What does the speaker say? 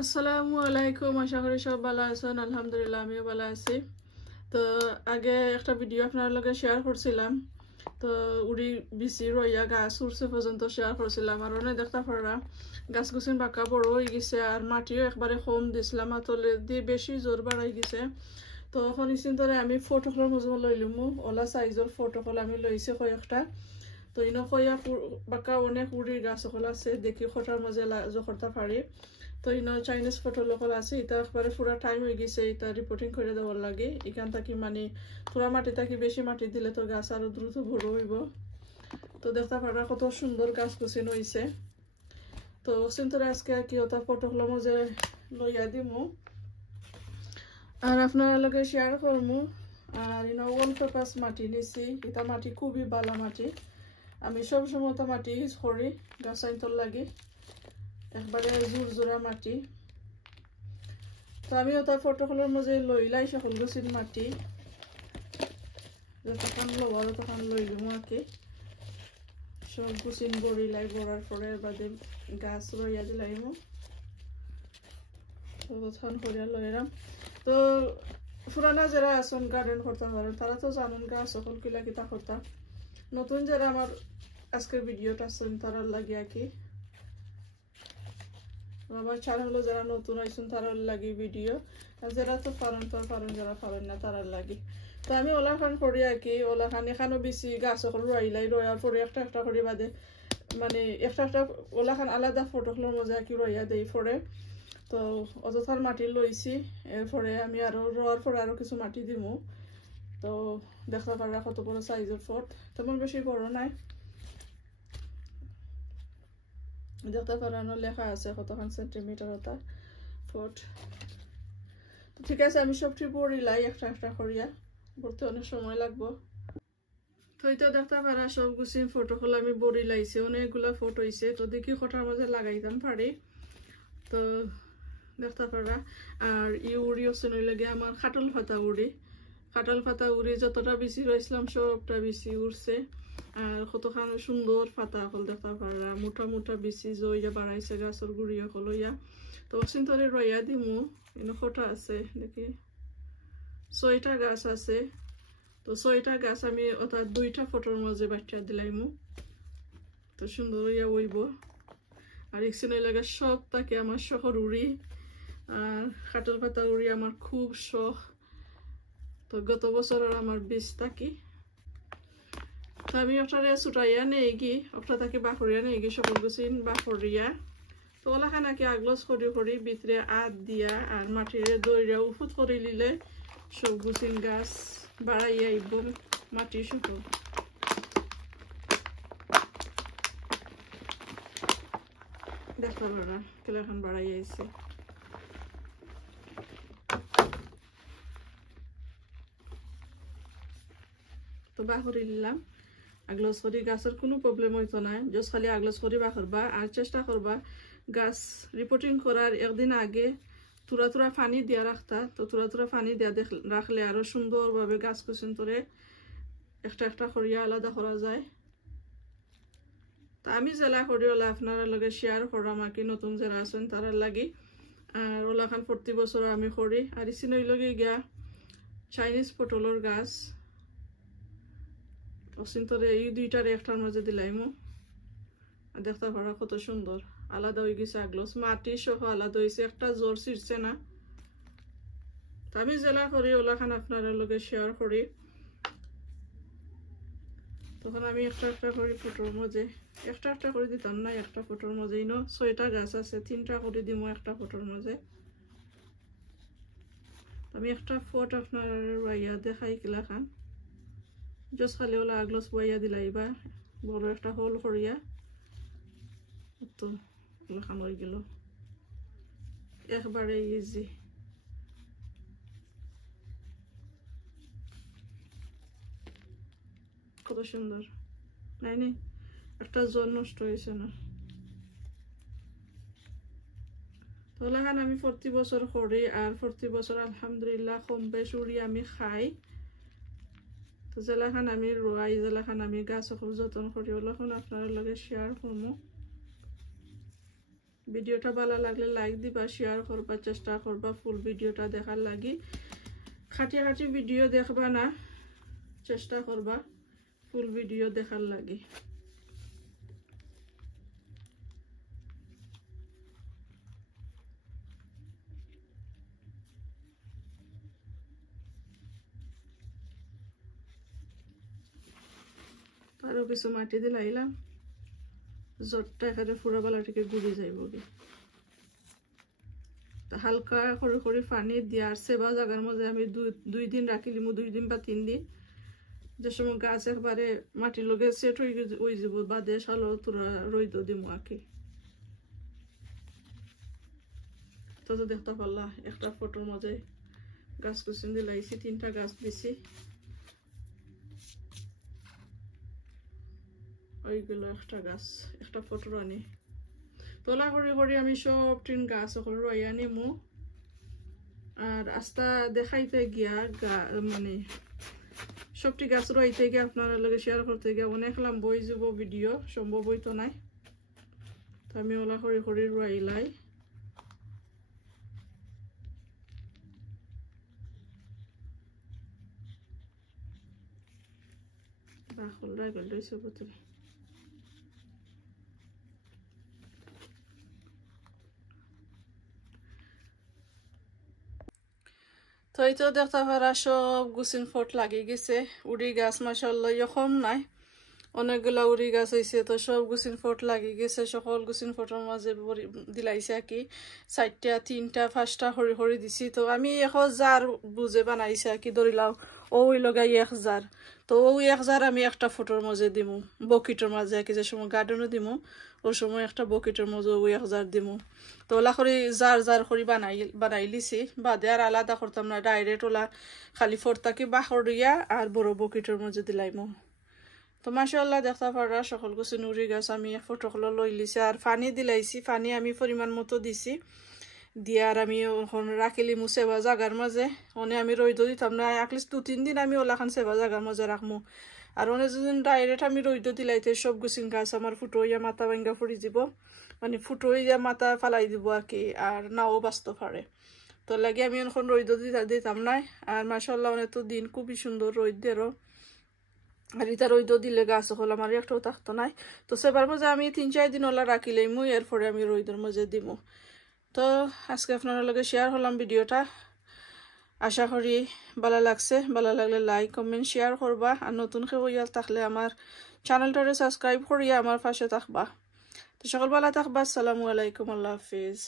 আসসালামু আলাইকুম, আশা করি সব ভালো আছেন। আলহামদুলিল্লাহ আমিও ভালো আছি। তো আগে একটা ভিডিও আপনার লগে শেয়ার করছিলাম। তো উড়ি বিচি রইয়া গাছ উড়ছে পর্যন্ত শেয়ার করছিলাম। আর অনেক দেখতে পারা গাছ গুছিন বাঁকা বড় হয়ে গেছে, আর মাটিও একবারে কম দিছিলাম, আতলে দিয়ে বেশি জোর বাড়াই গেছে। তো এখন ইচিন্তরে আমি ফটোগুলোর মধ্যে লইলাম, ওলা সাইজের ফটোগুলো আমি লইছি কয়েকটা। তো ইনো কয়া বাঁকা অনেক উড়ির গাছ সকল আছে, দেখি খোটার মধ্যে জখরটা পারি। তো ইনো চাইনিজ ফটো লোকাল আছে, এটা একবারে পুরা টাইম হয়ে গেছে, এটা রিপোর্টিং করে দেওয়ার লাগে। এখান থাকি মানে পুরা মাটি থাকি বেশি মাটি দিলে তো গাছ আরো দ্রুত বড় হইব। তো দেখতে পারা কত সুন্দর গাছ গুছিন হয়েছে। তো চিন্তরে আজকে আর কি ওটা ফটোগুলো মধ্যে লইয়া দিমু আর আপনার লগে শেয়ার করমু। আর ইনো ওয়ালপেপার্স মাটি নিছি, এটা মাটি খুবই ভালো মাটি। আমি সবসময় তো মাটি ইউজ করি গাছ আইনতর লাগে, একবারে জোর জোড়া মাটি। তো আমি ওটা ফটোগুলোর মধ্যে লইলাই সকল গুছিন মাটি, যতক্ষণ লওয়া ততক্ষণ লইলাম আর কি। সব গুছিন বড়িলাই, বড়ার পরে বাদে গাছ রইয়া দিলাইম, ততক্ষণ করিয়া লইলাম। তো পুরানা যারা আসন গার্ডেন করতে পারেন তারা তো জানেন গাছ সকল কিলা কিতা করতাম। নতুন যারা আমার আজকের ভিডিওটা আসছেন তারা লাগে আর কি, আমার চ্যানেলে যারা নতুন আইসুন তারা লাগি ভিডিও, আর যারা তো পারেন তো পারেন, যারা পারেন না তারা লাগি। তো আমি ওলা খান করি আর কি, ওলা খান এখানেও বেশি গাছ সকল রইলাই, রয়ার পরে একটা একটা করে বাদে মানে একটা একটা ওলা খান আলাদা ফটোগুলোর মধ্যে আর কি রইয়া দেই পরে। তো অযথার মাটি লইছি, এরপরে আমি আরো রোয়ার পরে আরো কিছু মাটি দিমু। তো দেখতে পারা কত বড় সাইজের ফট, তেমন বেশি বড় নাই। দেখতে পারানো লেখা আছে কতখান সেন্টিমিটার ওটা ফুট। তো ঠিক আছে, আমি সবটি বড়িলাই একটা একটা করিয়া, বলতে অনেক সময় লাগবো। তো এটা দেখতে পারা সব গুছি ফটোগুলো আমি বড়ি লাইছি, অনেকগুলো ফটো হয়েছে। তো দেখি কটার মধ্যে লাগাইতাম পারি। তো দেখতে পারা আর উড়ি হচ্ছে নইলে আমার খাটল পাতা উড়ি, কাঁঠাল পাতা উড়ি যতটা বেশি রয়েছিলাম সবটা বেশি উড়ছে। আর কতখান সুন্দর পাতা হল দেখতে পারা, মোটা মোটা বেশি জইয়া বাড়াইছে গাছের গুড়ি হল ইয়া। তো চিন্তরে রইয়া দিমু, এনে ফটা আছে দেখি 6টা গাছ আছে। তো 6টা গাছ আমি অর্থাৎ 2টা ফটোর মাঝে বাচ্চা দিলাইমু, তো সুন্দর ইয়া উইব। আর এক্সিনে লাগে সব তাকে আমার শহর উড়ি, আর কাঁঠাল পাতা উড়ি আমার খুব শখ। তো গত বছরের আমার বীজ থাকি, তো আমি ওটারে ছুটাইয়া নেই গি, ওটা তাকে বাকরিয়া নেই গি সকল গুছিন বাকরিয়া। তো ওলাখান নাকি আগলস করি করি ভিতরে আদ দিয়া আর মাটিরে দইরা উফুত করে নিলে সব গুছিন গাছ বাড়াইয়া আইব মাটি শুকো। দেখতে পারা কেলাখান বাড়াইয়া আইছে। তো বাকরি নিলাম, আগলস করি গাছের কোনো প্রবলেম হইতো না, জাস্ট খালি আগলস করি বাকরবা। আর চেষ্টা করবা গাছ রিপোর্টিং করার একদিন আগে তুরা তুরা পানি দিয়া রাখতা। তো তুরা তুরা পানি দিয়া রাখলে আরো সুন্দরভাবে গাছ কুচিন তোরে একটা একটা করিয়া আলাদা করা যায়। তা আমি জেলা করি ওলা আপনারা লগে শেয়ার করাম আর কি, নতুন যারা আছেন তারা লাগি। আর ওলাখান প্রতি বছর আমি করি। আর ইসিন লগে গিয়া চাইনিজ পটলের গাছ অচিন্তরে এই 2টার একটার মাঝে দিলাইমু। দেখতে পারা কত সুন্দর আলাদা হয়ে গেছে, আগলস মাটি সহ আলাদা হয়েছে, একটা জোর ছিড়ছে না। আমি জেলা করি ওলাখান আপনার লগে শেয়ার করি। তখন আমি একটা একটা করে ফটোর মাঝে একটা একটা করে দিতাম না, একটা ফটোর মাঝে ইনো 6টা গাছ আছে, 3টা করে দিব একটা ফটোর মাঝে। আমি একটা ফটো আপনার বাইয়া দেখাই কিলা খান, জাস্ট খালি ওলা আগলস বইয়া দিলাইবা বড় একটা হোল করিয়া। তো ওলাখান হয়ে গেল একবারে ইজি। কত সুন্দর নাই নি, একটা জল নষ্ট হয়েছে না। তো ওলাখান আমি প্রতি বছর করি, আর প্রতি বছর আলহামদুলিল্লাহ কম বেশ উড়ি আমি খাই। তো জেলাখান আমি রোয়াই, জেলাখান আমি গাছ সকল যত্ন করি, ওলাখান আপনার লগে শেয়ার করবো। ভিডিওটা ভালো লাগলে লাইক দিবা, শেয়ার করবা, চেষ্টা করবা ফুল ভিডিওটা দেখার লাগি। খাটিয়া খাটি ভিডিও দেখবা না, চেষ্টা করবা ফুল ভিডিও দেখার লাগি। আরো কিছু মাটি দিলাইলাম, জটটা এখানে ফুরা বালাটিকে গুড়ি যাইব গে। হালকা করে করে পানি দিয়ে আর সেবা জায়গার মধ্যে আমি 2 দিন রাখিলিমু, 2 দিন বা 3 দিন। যে সময় গাছ একবারে মাটির লগে সেট হয়ে যাব বাদে সালো তোরা রইদ দিমু আর কি। তো দেখতে পারলা একটা ফটোর মাঝে গাছ কুসুম দিলাইছি, 3টা গাছ দিছি। ওইগুলো একটা গাছ, একটা ফটো আনি তোলা করে করে আমি সব টিন গাছ ওগুলো রইয়া নিমু। আর আস্তা দেখাইতে গিয়া মানে সবটি গাছ রইতে গিয়ে আপনার লগে শেয়ার করতে গিয়ে অনেক লম্বা হয়ে যাব ভিডিও, সম্ভব হইতো নাই। তো আমি ওলা করে করে রইলাই। বাখলরা গেল সবতে তো এই তো দেখতে পারা সব গুছিন ফট লাগি গেছে। উড়ি গাছ মাশাআল্লাহ কম নাই, অনেকগুলা উড়ি গাছ হয়েছে। তো সব গুছিন ফট লাগি গেছে, সকল গুছিন ফটোর মাঝে দিলাইছে আর কি। 4টা 3টা 5টা হরি হরি দিছি। তো আমি 1000 বুঝে বানাইছে আর কি, ধরিলাম ওই লগাই 1000। তো ওই 1000 আমি একটা ফটোর মাঝে দিমু, বকিটের মাঝে আর কি। যে সময় গার্ডেনও দিমু ওই সময় একটা বকিটের মাঝে ওই 1000 দিমু। তো ওলা করে যার করে বানাই লিছি, বাদে আর আলাদা করতাম না, ডাইরেক্ট ওলা খালি ফোরটাকে বাহরিয়া আর বড় বকিটের মাঝে দিলাইমু। তো মাশাআল্লাহ দেখতে পারা সকল কিছু নুরি গাছ আমি ফটোগুলো লই লিছি। আর পানি দিলাইছি, পানি আমি পরিমাণ মতো দিছি দিয়ে আর আমি রাখিলিমু সেবা জাগার মাঝে। আমি রইদ দিতাম না, এটলিস্ট 2-3 দিন আমি ওলাখান সেবা জাগার মাঝে রাখমু। আর যেদিন ডাইরেক্ট আমি রইদ দিলাইতে সব গুছিন গাছ আমার ফুটো হইয়া মাথা ভাঙ্গা ফুড়ি দিব, মানে ফুটো হইয়া মাথা ফালাই দিব আর কি, আর নাও বাঁচতে পারে। তো লাগে আমি এখন রইদ দিতাম না। আর মাশাআল্লাহ অনেক তো দিন খুবই সুন্দর রইদ দেরও। আর ইটা রইদ দিলে গাছ হল আমার একটাও থাকতো নাই। তো সেবার মাঝে আমি 3-4 দিন ওলা রাখিলেই মুই, এরপরে আমি রইদের মাঝে দিব। তো আজকে আপনার লগে শেয়ার হলাম ভিডিওটা, আশা করি ভালো লাগছে। ভালো লাগলে লাইক কমেন্ট শেয়ার করবা। আর নতুন কেউ ইয়াল থাকলে আমার চ্যানেলটারে সাবস্ক্রাইব করিয়া আমার পাশে থাকবা। তো সকল ভালো থাকবা। আসসালামু আলাইকুম, আল্লাহ হাফিজ।